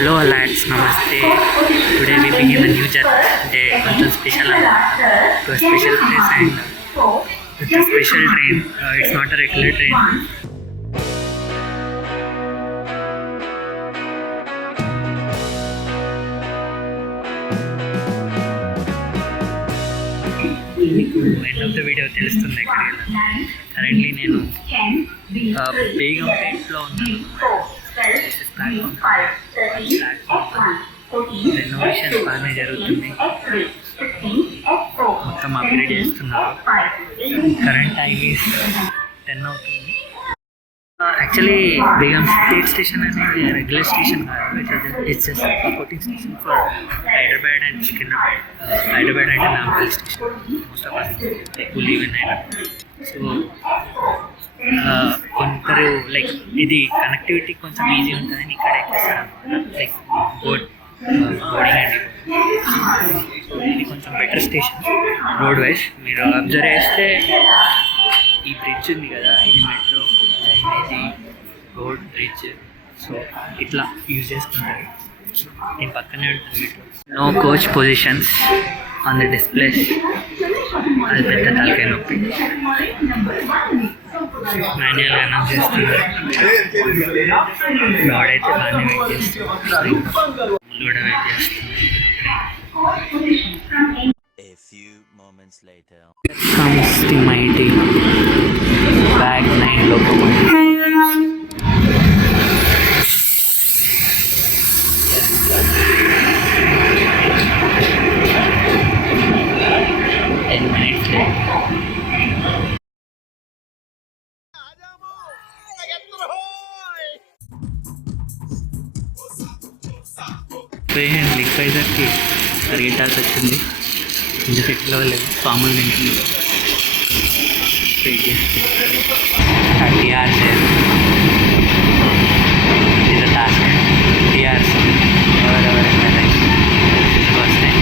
Hello lads, namaste. Today we begin a new journey. Day కొంచెం special to a special place and it's a special train. It's not a regular train. మీకు end of the video తెలుస్తుంది కరెంట్లీ నేను బేగంపేట్లో ఉన్నాను. రెనోవేషన్ బాగానే జరుగుతుంది, మొత్తం అప్గ్రేడ్ చేస్తున్నారు. కరెంట్ టైం ఈస్ 10 అవుతుంది. యాక్చువల్లీ బేగంపేట్ స్టేషన్ అనేది రెగ్యులర్ స్టేషన్ కాదు, it's just supporting station for Hyderabad and Secunderabad. Hyderabad అంటే Nampally station, most of us people live in Hyderabad. So కొందరు లైక్ ఇది కనెక్టివిటీ కొంచెం ఈజీ ఉంటుందని ఇక్కడ ఎక్కిస్తారు అనమాట. లైక్ బోర్డింగ్ అండ్ ఇది కొంచెం బెటర్ స్టేషన్ రోడ్ వైజ్. మీరు అబ్జర్వ్ చేస్తే ఈ బ్రిడ్జ్ ఉంది కదా, ఇది మెట్రో, ఇది రోడ్ బ్రిడ్జ్. సో ఇట్లా యూజ్ చేసుకుంటారు. దీని పక్కనే ఉంటుంది metro. No coach positions on the displays. అది పెద్ద తలకాయ నొప్పి. మాన్యువల్గా అనౌన్స్ చేస్తున్నారు. లాడ్ అయితే బాగానే వెయిట్ చేస్తుంది, కూడా వెయిట్ చేస్తుంది. Comes the mighty Bag 9 locomotive. 10 minutes late. లిక్వైజర్కి పరిగెట్టాల్సి వచ్చింది. ఇంటి సెట్లో లేదు, పాములు తింటుంది. 30 hours లేదు, ఇది టాస్క్. 30 hours ఎవరెవరైనా వస్తాయి.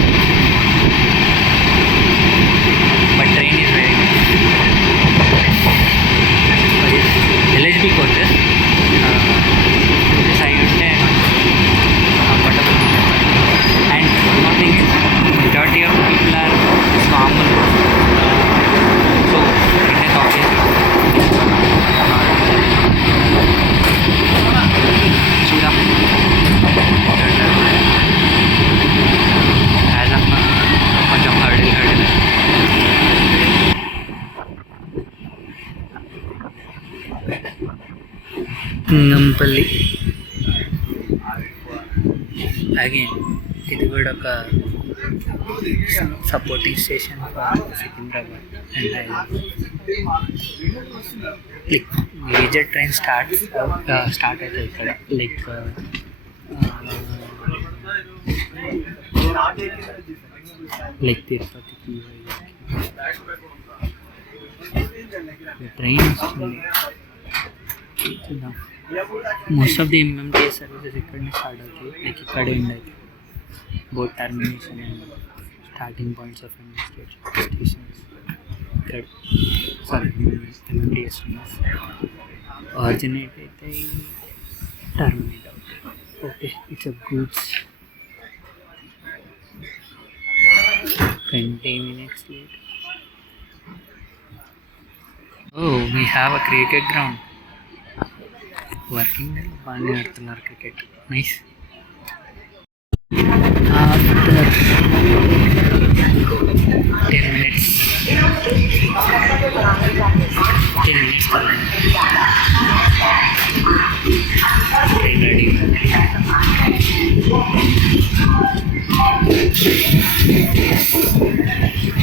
But train is very LHB coaches side ఉంటే comfortable. And one thing is majority of people are normal, so it is okay. Chura as of now కొంచెం హర్డిల్ లింగంపల్లి. అగైన్ ఇది కూడా ఒక సపోర్టింగ్ స్టేషన్ ఫర్ సికింద్రాబాద్ అండ్ Hyderabad. Like major train start అవుతుంది ఇక్కడ. లైక్ తిరుపతికి ట్రైన్ వస్తుంది. Most of the MMTS services ఇక్కడనే స్టార్ట్ అవుతాయి. లైక్ ఇక్కడే ఉండదు. Both termination and starting points of stations. MMTS originate అయితే terminate అవుతాయి. Okay, it's a goods. 20 minutes late. Oh, we have a cricket ground. Working there, బాగానే ఆడుతున్నారు cricket. Nice. After 10 minutes train ready.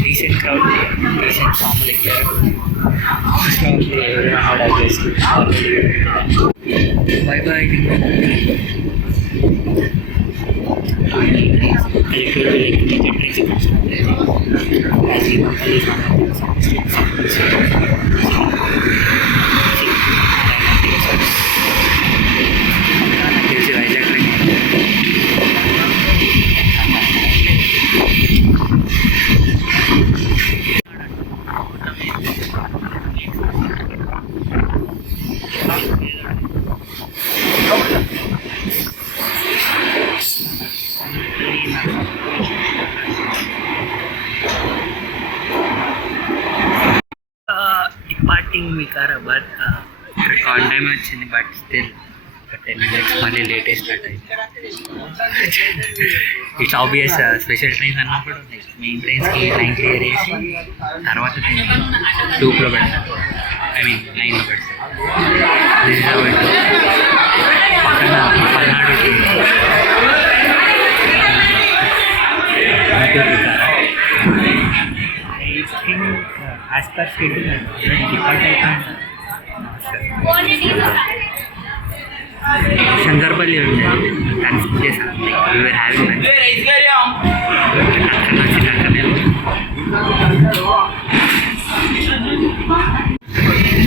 Decent crowd, decent family here. Probably everyone had adjusted already. Bye bye. As you know, Vikarabad on time వచ్చింది, but still 10 minutes మళ్ళీ latest start అయింది. It's obvious. Special trains అన్నప్పుడు మెయిన్ ట్రైన్స్కి line clear చేసి తర్వాత 2లో పెడతారు, I mean 9లో పెడతారు. పక్కన Palnadu I think as per schedule depart అవుతుంది. శంకర్పల్లి ఉండే కన్ఫ్యూజ్ చేశాను. వీఆర్ హ్యావింగ్ అక్కడ నుంచి అక్కడనే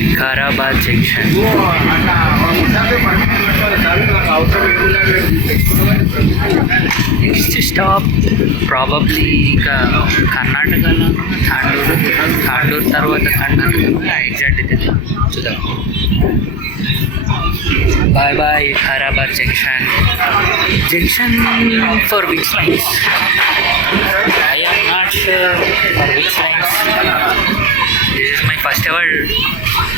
Vikarabad junction. Next stop probably ఇక కర్ణాటకలో తాండూరు తర్వాత కర్ణాటక, ఎగ్జాక్ట్ అయితే చూద్దాం. Bye bye Vikarabad junction. Junction for which lines? I am not sure for which lines. This is my first ever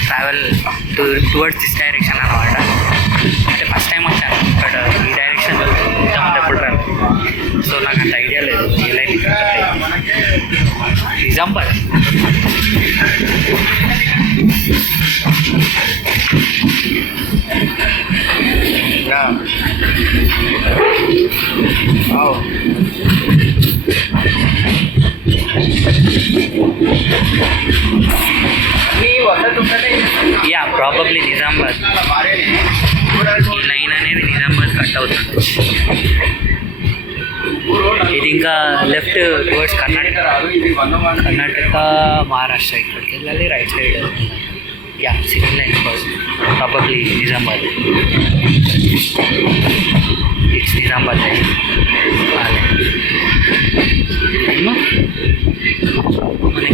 travel towards this direction anamata. అంటే first time వచ్చాను but ఈ direction ఇంతకుముందు ఎప్పుడు రాలేదు, సో నాకు అంత ఐడియా లేదు. ఏ line Nizamabad. Yeah probably Nizamabad. ఈ లైన్ అనేది నిజామాబాద్ కట్ అవుతుంది. ఇది ఇంకా లెఫ్ట్ టువర్డ్స్ కర్ణాటక, మహారాష్ట్ర. ఇక్కడికి వెళ్ళాలి right side. Yeah civil line first probably Nizamabad. It's Nizamabad line. మనకి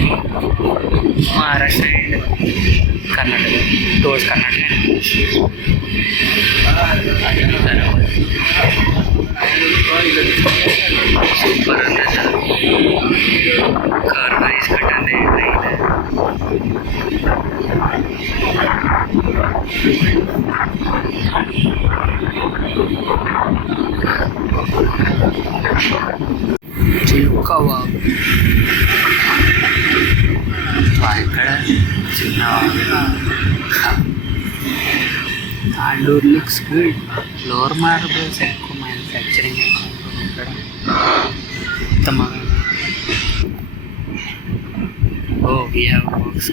Maharashtra and Karnataka, towards Karnataka super ఉంది అసలు. కారు తీసుకుంటుంది ట్రైన్. చిలుకవా ఇక్కడ చిన్న Tandur looks good. Floor marbles ఎక్కువ మ్యానుఫ్యాక్చరింగ్ అవుతుంది ఇక్కడ. ఉత్తమ we have works.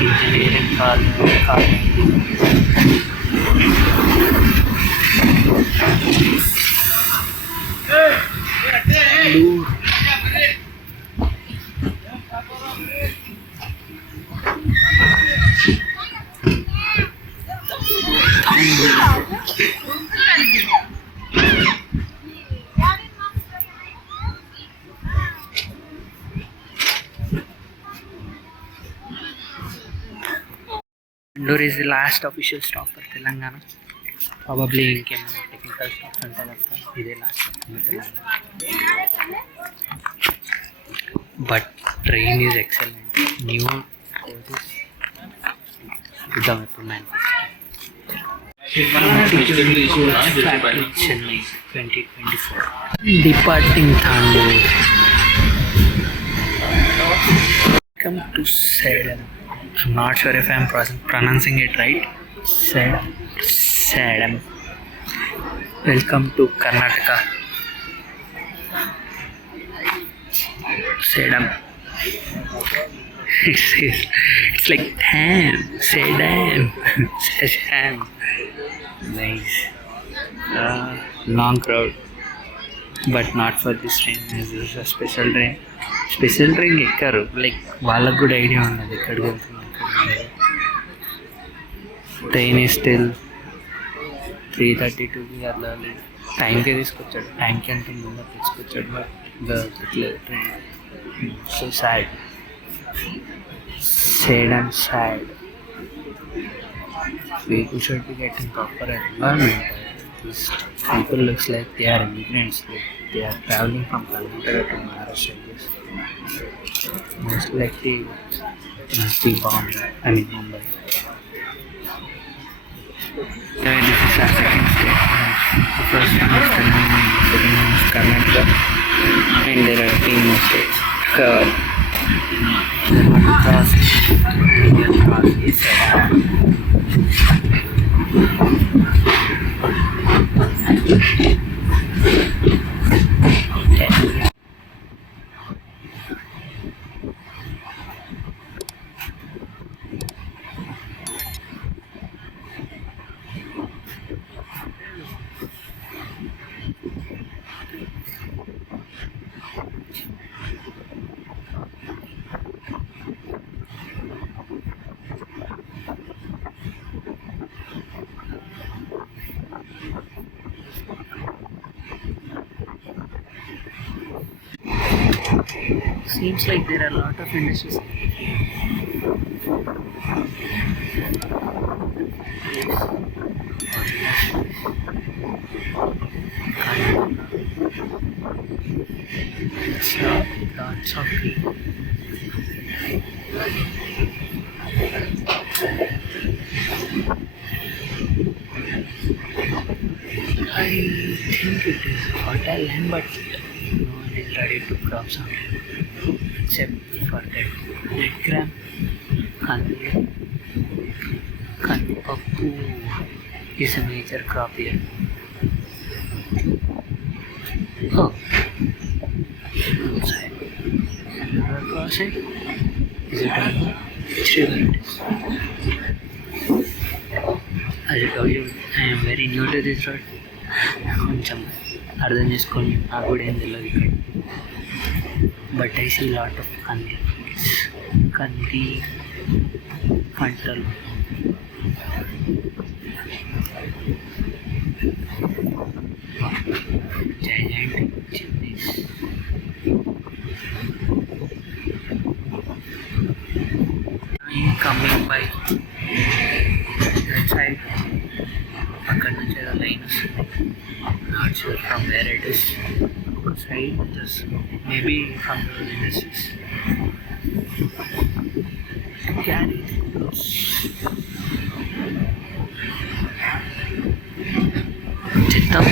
Engineering college Indore is the last official stop for Telangana. Probably ఇంకేమైనా టెక్నికల్ స్టాప్స్ ఉంటాయి తప్ప ఇదే last stop for Telangana. But train is excellent. New coaches చూద్దాం ఎప్పుడు చెన్నై 2024. Departing Thandoor. Welcome to Sedam. I'm not sure if I'm pronouncing it right. Sedam. Welcome to Karnataka. Sedam. It's like damn. Sedam. Sedam. Nice. Long crowd. But not for this train. This is a special train. Special train ఎక్కారు, లైక్ వాళ్ళకు కూడా ఐడియా ఉన్నది ఎక్కడికి వెళ్తుంది. Train is still 3:32కి అట్లా టైంకే తీసుకొచ్చాడు. టైంకి అంటే ముందు తీసుకొచ్చాడు. బట్ దొరకట్లేదు train. So sad and sad. People should be getting proper environment. These people looks like they are immigrants. They are traveling from Karnataka to Maharashtra. Most likely must be Bombay. I mean Mumbai. This is our second state. The first one is Tamil Nadu, second one is Karnataka, and there are 3 more states. Seems like there are a lot of industries. Lots of green. I think it is fertile land, but no one is ready to crop something except for that red gram, kanpappu is a major crop here. Oh, outside. Another crossing. Is it on which river it is? As I told you, I am very new to this road. కొంచెం అర్థం చేసుకోండి, నాకు కూడా ఏం తెలియదు ఇక్కడ. But I see lot of కంది పంటలు. giant chimneys. I'm coming by that side. అక్కడ నుంచి ఏదో లైన్ వస్తుంది. Not sure from where it is. ఒక side just maybe from those industries. Quarry చిత్తం.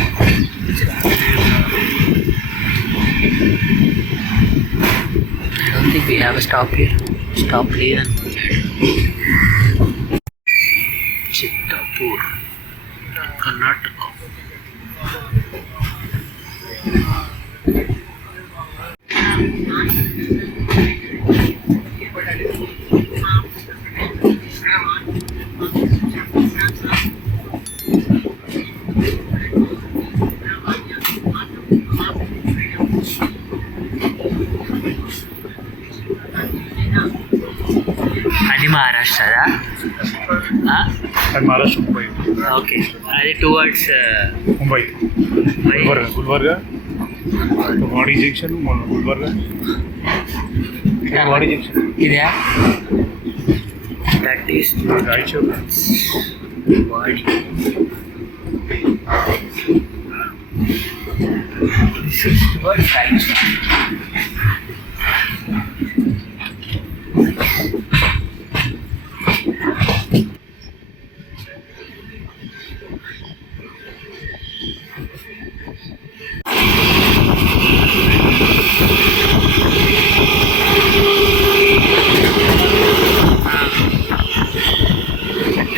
I don't think we have a stop here. Stop here and Chittapur, Karnataka. అది మహారాష్ట్రదా? మహారాష్ట్ర ముంబై. ఓకే, అది టువర్డ్స్ ముంబై, గుల్బర్గా వాడి జంక్షన్, గుల్బర్గా వాడి జంక్షన్. ఇదే that is Raichur. Wadi. This is towards Raichur.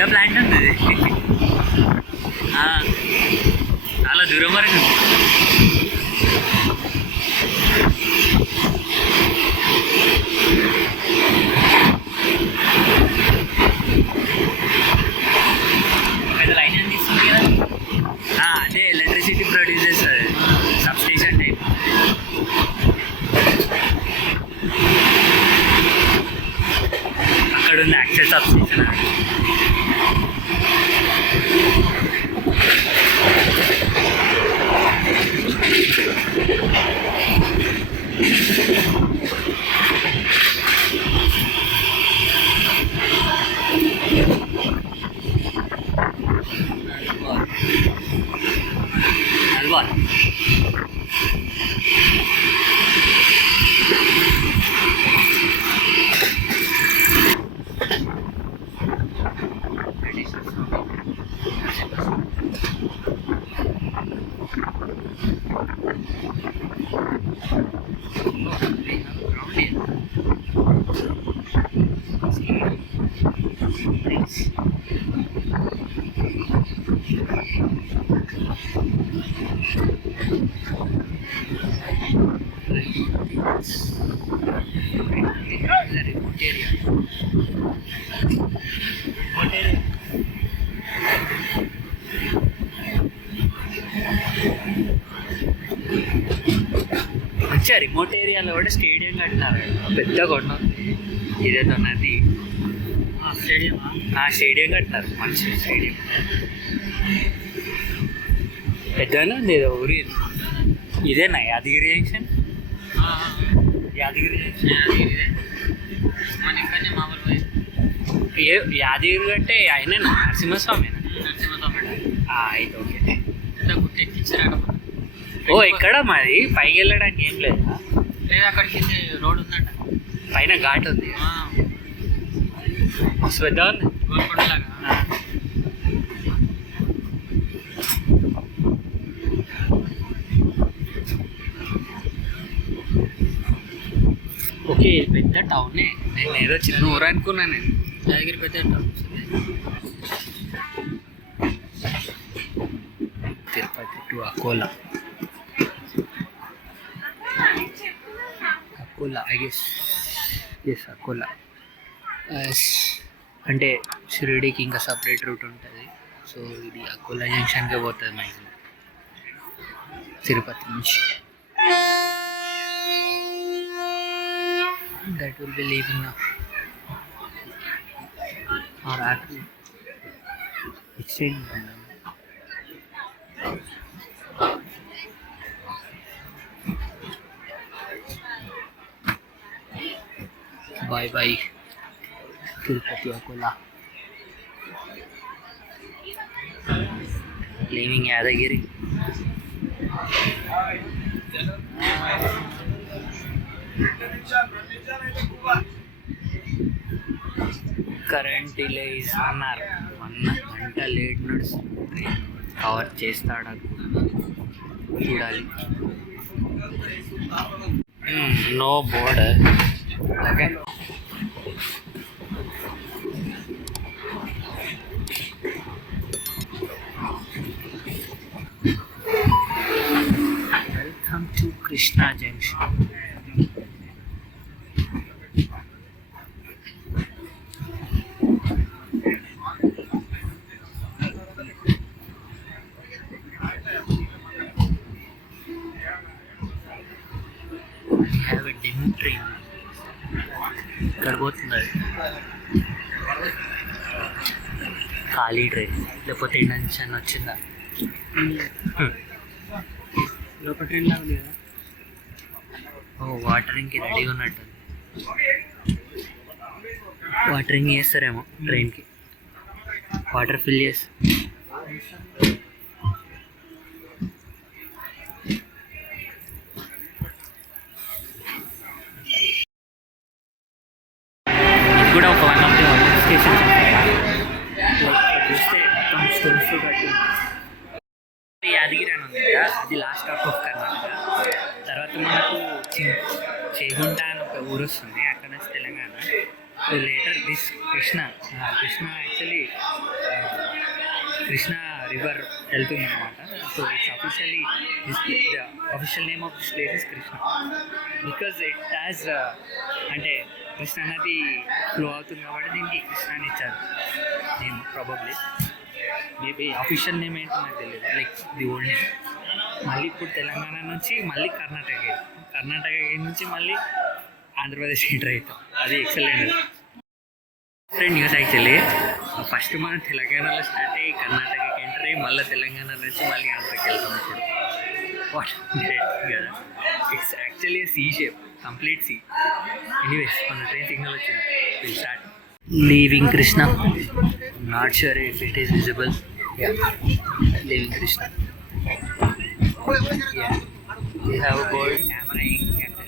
పెద్ద plant ఉంది ఇది. చాలా దూరం వరకు ఉంది. పెద్ద లైన్ అని తీసుకుంది కదా. అదే ఎలక్ట్రిసిటీ ప్రొడ్యూస్ చేస్తుంది, సబ్స్టేషన్ టైప్. అక్కడ ఉంది యాక్చువల్ సబ్స్టేషన్. అల్వాల్ మంచిగా రిమోట్ ఏరియాలో కూడా స్టేడియం కట్టినారు. పెద్ద కొండ ఇదేదో నది. స్టేడియం కట్టినారు. మంచి స్టేడియం పెద్దగానే ఉంది. ఏదో ఊరి ఇదేనా యాదగిరి జంక్షన్? యాదగిరి జంక్షన్ మన ఇక్కడనే మామూలు పోయి యాదగిరి అంటే ఆయనేనా? నరసింహస్వామినా? నరసింహస్వామి అయితే ఓకే. గుట్ట ఎక్కించారట. ఓ ఇక్కడ మాది పైకి వెళ్ళడానికి ఏం లేదా? లేదా అక్కడికి రోడ్ ఉందంట, పైన ఘాట్ ఉంది. మస్తు పెద్ద ఉంది. గోల్కొండలాగా. ఓకే పెద్ద టౌనే. నేను ఏదో చిన్న ఊరు అనుకున్నాను. నేను యాదగిరి పెద్ద town. Tirupati to Akola. Akola I guess. Yes Akola. అంటే షిరిడీకి ఇంకా సపరేట్ రూట్ ఉంటుంది. సో ఇది అకోలా జంక్షన్కే పోతుంది మ్యాక్సిమం తిరుపతి నుంచి. That will be leaving now. Or actually, exchange. Bye bye. Tirupati Akola. Leaving Yadagiri. Current delay is 1 hour. 1 గంట లేట్ నడుస్తుంది. కవర్ చేస్తాడా చూడాలి. No border. Okay welcome to Krishna junction. Train ఇక్కడ పోతుంది. ఖాళీ ట్రైన్ లేకపోతే ఇండక్షన్ వచ్చిందా? లోపల ట్రైన్ లాగా లేదా? ఓ వాటరింగ్కి రెడీగా ఉన్నట్టు. వాటరింగ్ చేస్తారేమో ట్రైన్కి. వాటర్ ఫిల్ చేసి కూడా ఒక 1 of the వాటర్ స్టేషన్స్ చూస్తే మొత్తం స్టోన్స్ కట్టి. యాదగిరి అని ఉంది కదా, అది లాస్ట్ స్టాప్ ఆఫ్ కర్ణాటక. తర్వాత మనకు చేగుంట అని ఒక ఊరు వస్తుంది, అక్కడ నుంచి Telangana. So later this Krishna యాక్చువల్లీ కృష్ణ రివర్ వెళ్తుంది అనమాట. So it's officially the official name of this place is Krishna because it has అంటే కృష్ణ నది ఫ్లో అవుతుంది కాబట్టి దీనికి కృష్ణ అని ఇచ్చారు name. Probably maybe official name ఏంటో నాకు తెలియదు, లైక్ ది ఓల్డ్ నేమ్. మళ్ళీ ఇప్పుడు తెలంగాణ నుంచి మళ్ళీ కర్ణాటక నుంచి మళ్ళీ ఆంధ్రప్రదేశ్ ఎంటర్ అవుతాం. అది ఎక్సలెంట్ న్యూస్ యాక్చువల్లీ. ఫస్ట్ మనం తెలంగాణలో స్టార్ట్ అయ్యి కర్ణాటకకి ఎంటర్ అయ్యి మళ్ళీ తెలంగాణ నుంచి మళ్ళీ ఆంధ్రకి వెళ్తాం. ఇప్పుడు వాట్ గ్రేట్ కదా. It's actually a C shape, complete C. Anyways, on the train signal, we'll start. Leaving Krishna. Not sure if it is visible. Yeah, leaving Krishna. Yeah, we have a board camera in capture.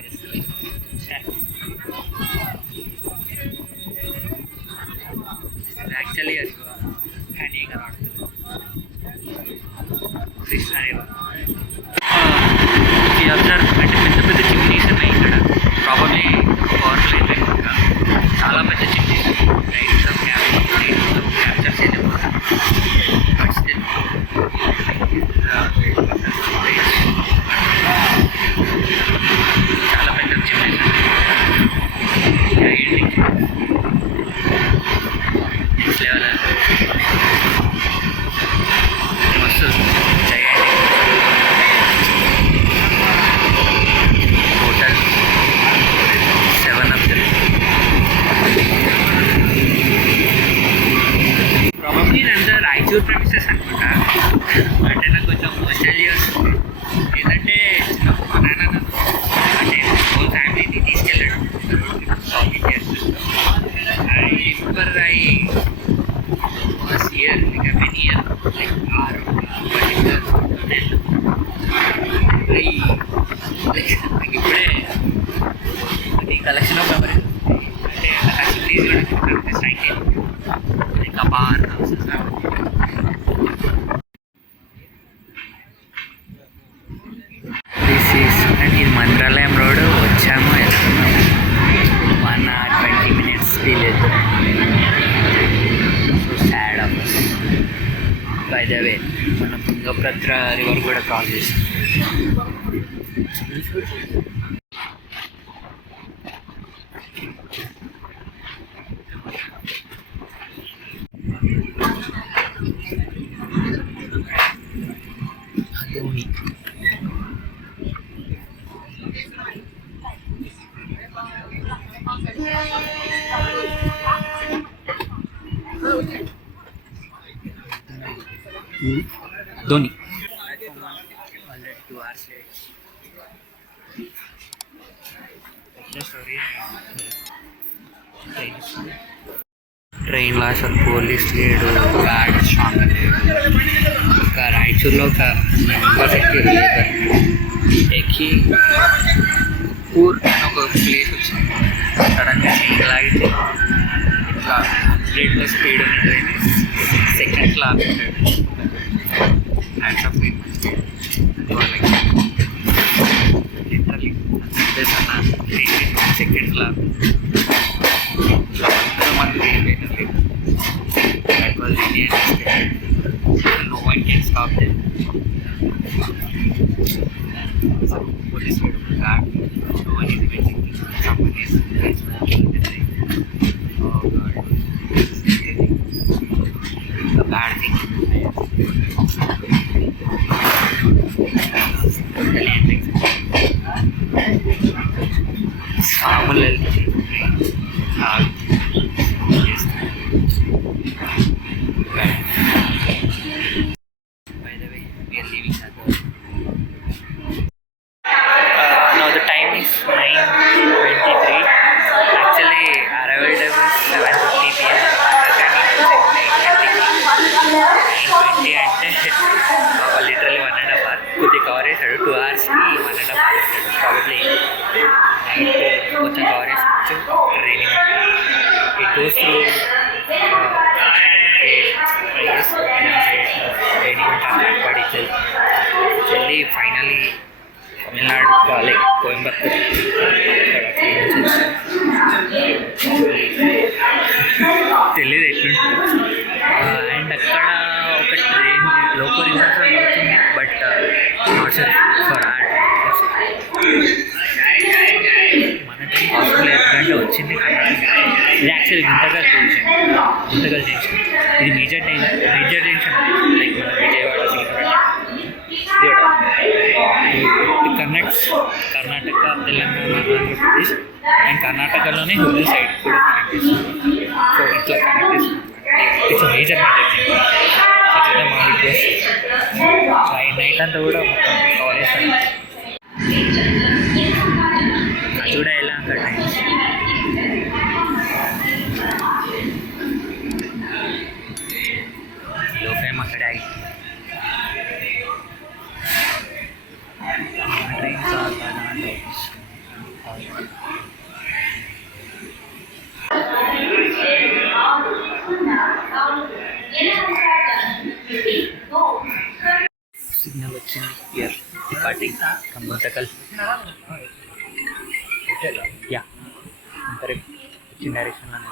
Actually, as well, hanging around Krishna River. We observe అంటే పెద్ద పెద్ద చిమ్నీస్ ఉన్నాయి ఇక్కడ probably power plant లేకుండా చాలా పెద్ద chimneys knight capture చేయలేము but still చాలా పెద్ద చిమ్నీస్ ఉన్నాయి నెక్స్ట్ లెవెల్ మస్తు hotel 7 up there. Probably under Raichur premises అనుకుంటా అంటే నాకు కొంచెం nostalgia వస్తుంది ఏంటంటే చిన్నప్పుడు మా నాన్న నన్ను అంటే హోల్ ఫ్యామిలీని తీసుకెళ్ళాడు south India I remember I was here like I been here like ఆరు పర్టికులర్ నాకు ఇప్పుడే అది కలెక్షన్ ఆఫ్ మెమరీస్ అంటే నాకు ప్లీజ్ కూడా సైకిల్ ఇంకా బార్ దిస్ ఈస్ అండ్ ఇది మంత్రాలయం రోడ్ వచ్చాము వెళ్తున్నాము 1 hour 20 minutes delay so sad of by the way మనం తుంగభద్ర రివర్ కూడా క్రాస్ చేసాం ధోని already 2 hours late. ట్రైన్లో అసలు పోలీస్ లేడు గార్డ్ స్ట్రాంగ్ లేడు ఒక రాయచూర్లో ఒక మెంబర్స్ ఎక్కి ఊర్ అని ఒక ప్లేస్ వచ్చింది సడన్గా చైన్ లాగితే ఇట్లా 100 స్పీడ్ ఉన్న train second class hands of literally second class that was really unexpected. No one can stop them. So police were guard. No one is even thinking someone is smoking in the train. Oh God, a bad thing. Totally unexpected. Samal yes. By the way, we are leaving Nagar. Now the time is 9:23. Actually, arrived at 7:50 p.m. Can 9:20 అంటే literally 1.5 hours. కొద్దిగా కవర్ చేశాడు 2 hours కి 1.5 hours probably night కొంచెం cover చేసి training it goes through training చెల్లి finally Tamil Nadu like Coimbatore తెలియదు ఎట్లుంటుంది and అక్కడ ఒక ట్రైన్ లోకల్ రిజర్వ్ వచ్చింది but not sure for art మన ట్రైన్ హాస్పిటల్ ఎక్కడంటే వచ్చింది ఇది యాక్చువల్లీ గుంతకల్ జంక్షన్ ఇది మేజర్ జంక్షన్ లైక్ మన Vijayawada it connects Karnataka Telangana Andhra Pradesh and కర్ణాటకలోనే హుబ్లీ సైడ్ కూడా కనెక్ట్ చేస్తుంది సో ఇట్లా కనెక్ట్ చేస్తుంది ఇట్స్ మేజర్ థింగ్ ఖచ్చితంగా మా నైట్ అంతా కూడా మొత్తం కవర్ చేస్తాను Bangalore trains. లోపే అక్కడే ఆగి ట్రైన్స్ సిగ్నల్ వచ్చింది here departing from Guntakal yeah correct వచ్చిన డైరెక్షన్లోనే